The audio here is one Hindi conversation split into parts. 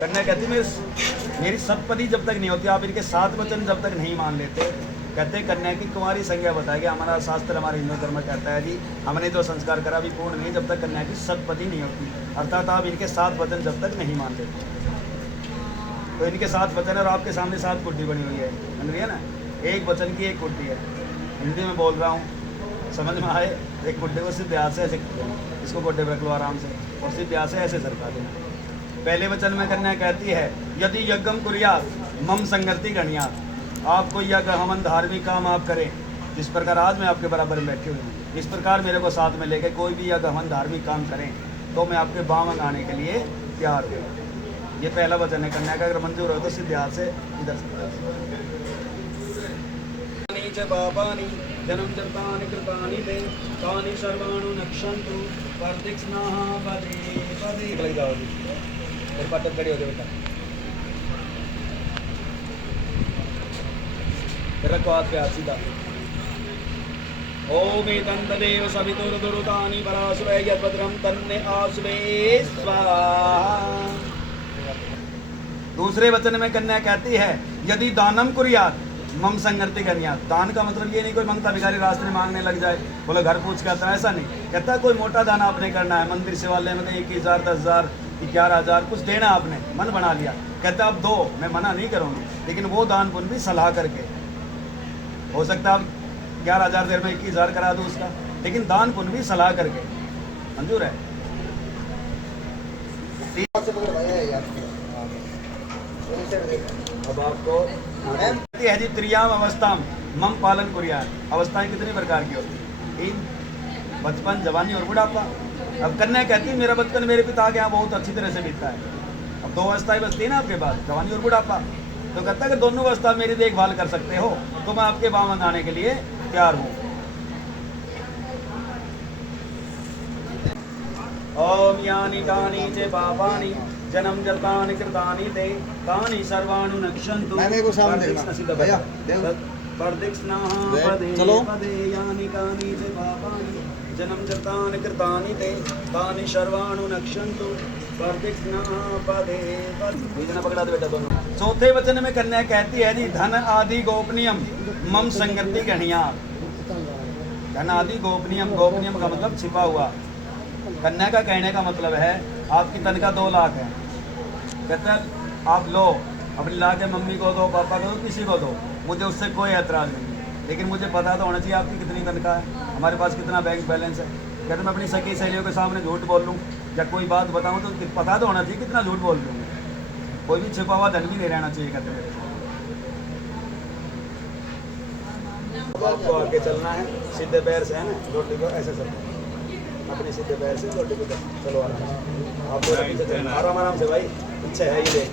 कन्या कहती मेरी सतपदी जब तक नहीं होती, आप इनके 7 वचन जब तक नहीं मान लेते, कहते कन्या की कुंवारी संज्ञा बताएगी। हमारा शास्त्र, हमारे हिंदू धर्म कहता है जी, हमने जो संस्कार करा भी पूर्ण नहीं जब तक कन्या की सतपदी नहीं होती, अर्थात आप इनके 7 वचन जब तक नहीं मान लेते। तो इनके 7 वचन और आपके सामने 7 कुर्ती बनी हुई है, समझ रही है ना, एक वचन की एक कुर्ती है। हिंदी में बोल रहा हूँ, समझ में आए। एक कुड्डे को सिर्फ ब्याज से ऐसे करते हैं, इसको कुड्डे पर रख लो आराम से, और सिर्फ ब्याज से ऐसे सरका देना। पहले वचन में कन्या कहती है यदि यज्ञम कुर्यात मम संगति गणियात, आप कोई यज्ञ हवन धार्मिक काम आप करें, जिस प्रकार आज मैं आपके बराबर में बैठे हुए हूँ, इस प्रकार मेरे को साथ में लेके कोई भी यज्ञ हवन धार्मिक काम करें तो मैं आपके बावंग आने के लिए तैयार हूँ। ये पहला वचन है कन्या का, अगर मंजूर हो तो सिद्ध हाथ से इधर पापानि जन्म जतानि कृतानि ते तानि सर्वाणि नक्षन्तु वर्धिक्ष्णाः पदे पदे। लग जाओ जी, फिर पाठक खड़ी हो जाए बेटा, फिर रखो हाथ पे हाथ सीधा। ओम एतंतदेव सवितुर्दुरुतानि पराशुरे यद्भद्रं तन्ने आशुवे स्वाहा। दूसरे वचन में कन्या कहती है यदि दानम कुर्यात मम संगति गणियात। दान का मतलब ये नहीं कोई मंगता भिखारी रास्ते में मांगने लग जाए, बोले घर पूछ कहता है, ऐसा नहीं। कहता है कोई मोटा दान आपने करना है, मंदिर शिवालय में 21,000 10,000 11,000 कुछ देना आपने मन बना लिया, कहता है अब दो, मैं मना नहीं करूँगी, लेकिन वो दान पुण्य भी सलाह करके। हो सकता है आप 11,000 देर में 21,000 करा दो उसका, लेकिन दान पुण्य भी सलाह करके मंजूर है। अब आपको है जी त्रियाम अवस्था मम पालन कुरिया। अवस्थाएं कितनी प्रकार की होती हैं? 3, बचपन, जवानी और बुढ़ापा। अब कन्या कहती है मेरा बचपन मेरे पिता के यहाँ बहुत अच्छी तरह से बीतता है। अब 2 अवस्थाएं बचती है ना आपके पास, जवानी और बुढ़ापा। तो कहता है कि दोनों अवस्था मेरी देखभाल कर सकते हो तो मैं आपके बावंग आने के लिए तैयार हूँ। ओम यानि कानि च पापानि जन्म जतानि कृतानि ते तानि सर्वाणि नक्षन्तु वर्धिक्ष्णाः पदे पदे यानि कानि च पापानि जन्म जतानि कृतानि ते तानि सर्वाणि नक्षन्तु वर्धिक्ष्णाः पदे पदे। पकड़ा दे बेटा दोनों। चौथे वचन में कन्या कहती है जी धन आदि गोपनीयम मम संगति गणियात। धन आदि गोपनीयम, गोपनीयम का मतलब छिपा हुआ। कन्या का कहने का मतलब है आपकी तनख्वाह 2 लाख है, कहता है आप लो अपनी ला के मम्मी को दो, पापा को दो, किसी को दो, मुझे उससे कोई ऐतराज़ नहीं, लेकिन मुझे पता तो होना चाहिए आपकी कितनी तनख्वाह है, हमारे पास कितना बैंक बैलेंस है। कहते मैं अपनी सखी सहेलियों के सामने झूठ बोल लूँ या कोई बात बताऊँ तो पता तो होना चाहिए कितना झूठ बोल लूँ, कोई भी छिपा हुआ धन भी नहीं रहना चाहिए। कहते मेरे अब आपको आगे चलना है, सीधे पैर से है ना, रोटी को ऐसे चलना, अपने सीधे पैर से रोटी को चलो आराम से, आप आराम आराम से भाई, पीछे है ये देख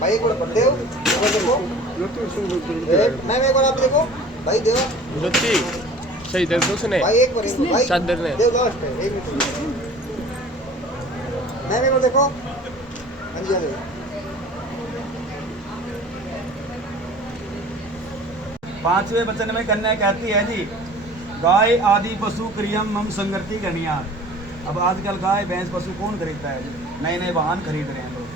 भाई, एक बार पढ़ते हो देखो, मैं एक बार आप देखो भाई, देवा ज्योति सही देख दो सुने भाई, एक बार भाई चादर ने देव लास्ट है, एक मिनट मैं एक बार देखो अंजिया दे। पांचवें वचन में कन्या कहती है जी गाय आदि पशु क्रियम मम संगति गणियात। अब आजकल गाय भैंस पशु कौन खरीदता है? नए नए वाहन खरीद रहे हैं लोग।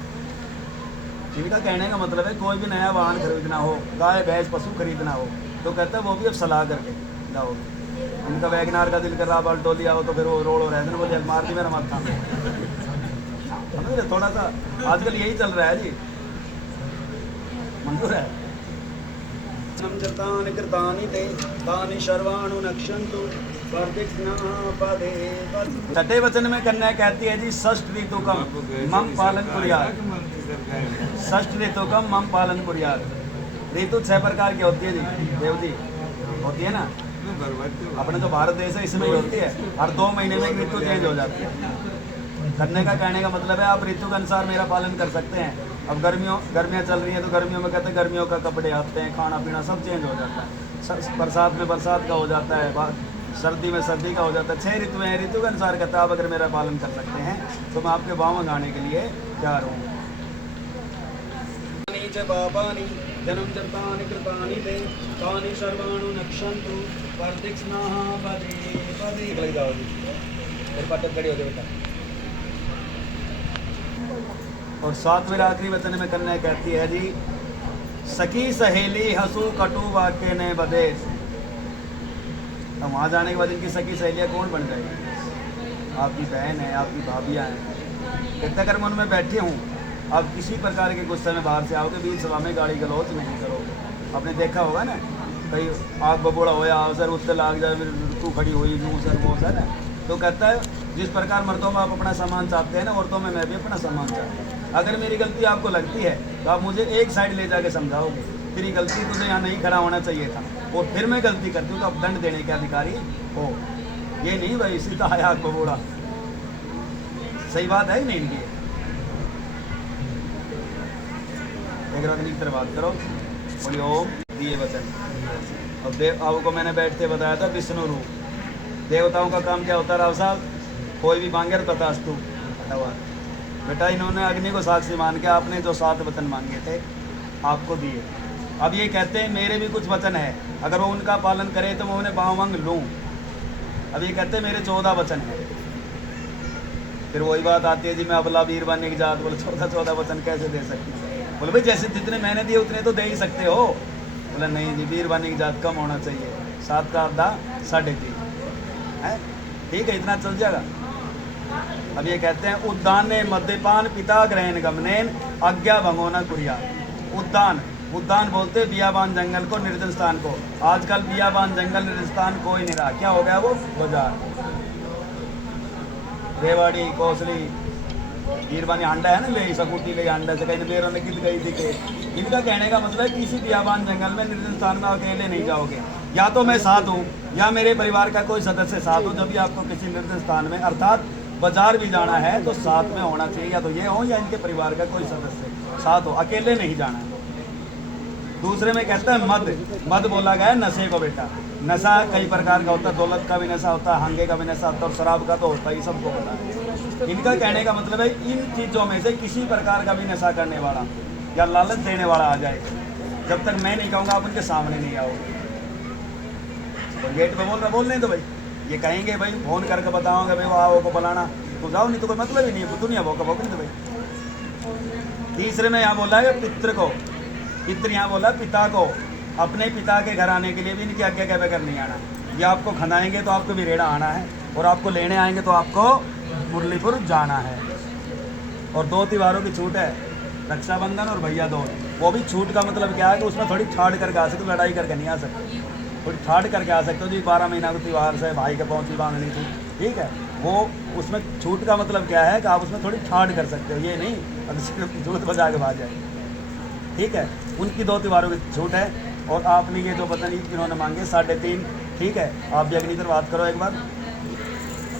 इनका कहने का मतलब है कोई भी नया वाहन खरीदना हो, गाय भैंस पशु खरीदना हो तो कहता है वो भी अब सलाह करके जाओ। उनका वैगनार का दिल कर रहा बाल टोली आओ तो फिर वो रोड हो रहा है, बोले मार दी मेरा माथा। समझ थोड़ा सा आजकल यही चल रहा है जी, मंजूर है। जतानि कृतानि ते तानि सर्वाणि नक्षन्तु वर्धिक्ष्णाः पदे पदे। छठे वचन में कन्या कहती है जी षष्ठ ऋतुकम मम पालन कुर्यात्। षष्ठ ऋतुकम मम पालन कुर्यात्। ऋतु 6 प्रकार की होती है जी, देव जी होती है ना, अपने जो भारत देश है इसमें ही होती है, हर 2 महीने में एक ऋतु चेंज हो जाती है। करने का कहने का मतलब है आप ऋतु के अनुसार मेरा पालन कर सकते हैं। अब गर्मियाँ चल रही हैं तो गर्मियों में कहते हैं गर्मियों का कपड़े आते हैं, खाना पीना सब चेंज हो जाता है, बरसात में बरसात का हो जाता है, सर्दी में सर्दी का हो जाता है। 6 ऋतु हैं, ऋतु के अनुसार कहता है आप अगर मेरा पालन कर सकते हैं तो मैं आपके बावंग आने के लिए तैयार हूँ। पापानि जन्म जतानि कृतानि ते तानि सर्वाणि नक्षन्तु वर्धिक्ष्णाः पदे पदे। लग जाओ जी, फिर पाठक खड़ी हो जाए बेटा। और सातवें आखिरी वचन में कन्या कहती है जी, सखी सहेली हंसू कटु वाक्य ने बदे। अब वहाँ जाने के बाद इनकी सखी सहेलियाँ कौन बन जाएगी? आपकी बहन है, आपकी भाभियाँ हैं। कहते अगर मैं उनमें बैठे हूँ, आप किसी प्रकार के गुस्से में बाहर से आओगे, बीच सभा में गाड़ी गलौज नहीं करोगे। आपने देखा होगा ना, कहीं आग बबूढ़ा होया सर उससे लाग जाए, फिर तू खड़ी हुई यूँ सर वो सर है। तो कहता है जिस प्रकार मर्दों में आप अपना सामान चाहते हैं ना, औरतों में मैं भी अपना सामान चाहता हूँ। अगर मेरी गलती आपको लगती है तो आप मुझे एक साइड ले जाके समझाओगे, तेरी गलती तुझे यहाँ नहीं खड़ा होना चाहिए था, और फिर मैं गलती करती हूँ तो आप दंड देने के अधिकारी हो। ये नहीं भाई सीधा आया आग बबूढ़ा। सही बात है ही नहीं इनकी। एक रत्नी की तरह बात करो, बोलिए ओम दिए वचन। अब देव आपको मैंने बैठते बताया था विष्णु रूप। देवताओं का काम क्या होता है राव साहब? कोई भी मांगे तो तथास्तु। बेटा इन्होंने अग्नि को साक्षी मान के आपने जो 7 वचन मांगे थे आपको दिए। अब ये कहते हैं मेरे भी कुछ वचन है, अगर वो उनका पालन करे तो मैं उन्हें बावंग लूँ। अब ये कहते हैं मेरे 14 वचन हैं। फिर वही बात आती है जी मैं अबला वीर बनने की जात, बोले 14 वचन कैसे दे सकते हैं? बोले भाई जैसे जितने मैंने दिए उतने तो दे ही सकते हो। बोले नहीं जी वीर बनने की जात कम होना चाहिए, 7 का आधा 3.5 है, ठीक है इतना चल जाएगा। अब ये कहते हैं उद्यान ने मद्यपान पिता ग्रहण गमनेन आज्ञा भंगोना कुरिया। उद्यान, उद्यान बोलते बियाबान जंगल को, निर्जन स्थान को। आजकल बियाबान जंगल निर्जन स्थान कोई नहीं रहा, क्या हो गया वो बाजार। रेवाड़ी कोसली हीरबानी हांडा है ना, ले सकुटी ले हांडा से कहीं बेरों ने कित गई थी के। इनका कहने का मतलब है किसी बियाबान जंगल में निर्जन स्थान में अकेले नहीं जाओगे, या तो मैं साथ हूँ या मेरे परिवार का कोई सदस्य साथ हो। जब भी आपको किसी निर्जन स्थान में अर्थात बाजार भी जाना है तो साथ में होना चाहिए, या तो ये हो या इनके परिवार का कोई सदस्य साथ हो, अकेले नहीं जाना है। दूसरे में कहता है मद, मद बोला गया है नशे को। बेटा नशा कई प्रकार का होता है, दौलत का भी नशा होता है, हंगे का भी नशा होता है, और शराब का तो होता ही, सबको पता है। इनका कहने का मतलब है इन चीज़ों में से किसी प्रकार का भी नशा करने वाला या लालच देने वाला आ जाए, जब तक मैं नहीं कहूँगा आप उनके सामने नहीं आओगे। तो गेट पे बोल रहा, बोल नहीं तो भाई ये कहेंगे भाई फोन करके बताओगे भाई वो आओ को बुलाना, तो जाओ, नहीं तो कोई मतलब ही नहीं है, दुनिया भोग नहीं तो भाई। तीसरे में यहाँ बोला है पितृ को, पितृ यहाँ बोला पिता को। अपने पिता के घर आने के लिए भी इनकी आज्ञा के बगैर नहीं आना। ये आपको खनाएंगे तो आपको बिरेड़ा आना है, और आपको लेने आएंगे तो आपको मुरलीपुर जाना है। और 2 त्योहारों की छूट है, रक्षाबंधन और भैया दूज। वो भी छूट का मतलब क्या है कि उसमें थोड़ी ठाड़ करके आ सकते, लड़ाई करके नहीं आ सकते, थोड़ी ठाड़ करके आ सकते हो जी। 12 महीना का त्यौहार से भाई के पहुँची बांधनी थी, ठीक है, वो उसमें छूट का मतलब क्या है कि आप उसमें थोड़ी ठाड़ कर सकते हो, ये नहीं अब सिर्फ जूत बजा के भाग जाए, ठीक है। उनकी 2 त्योहारों की छूट है। और आपने ये जो पता नहीं इन्होंने मांगे 3.5, ठीक है, आप भी अग्नि बात करो एक बार,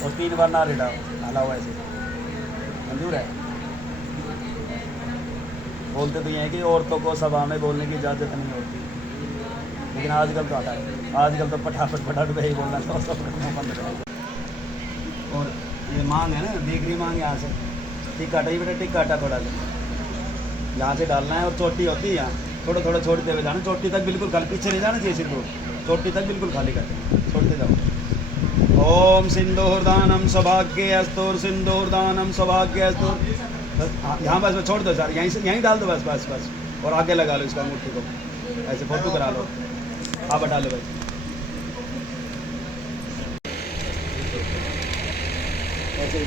और 3 बार ना रेडा डाला हुआ ऐसे मंजूर है। बोलते तो ये हैं कि औरतों को सभा में बोलने की इजाज़त नहीं होती, लेकिन आजकल तो आता है, आजकल तो फटाफट ही बोलना तो सब बंद करेगा। और ये मांग है ना, बेकरी मांग, यहाँ से टिक्का आटा ही बेटा, टिक्का आटा थोड़ा सा यहाँ से डालना है, और चोटी होती है यहाँ, थोड़ा थोड़ा छोड़ते हुए जाना, चोटी तक बिल्कुल खाली, पीछे नहीं जाना चाहिए, सिर्फ चोटी तक बिल्कुल खाली करते छोड़ते जाओ। ओम सिंदूरदानम सौभाग्य अस्तुर, सिंदूरदानम सौभाग्य अस्तुर। यहाँ बस छोड़ दो सर, यहीं से यहीं डाल दो, बस बस बस, और आगे लगा लो इसका अंगूठी को, ऐसे फोटो करा लो, आप हटा लो भाई। ऐसे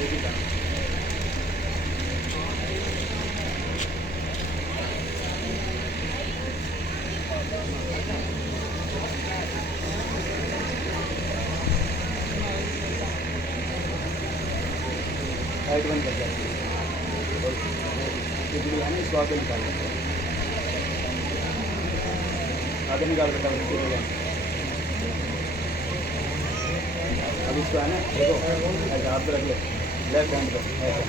लाइट बंद कर जाती है, और बिजली है ना इसको आगे निकाल देते हैं, आगे निकाल देता हूँ। अब इसको है ना देखो, ऐसा हाथ रख लो, लेफ्ट हैंड को ऐसा।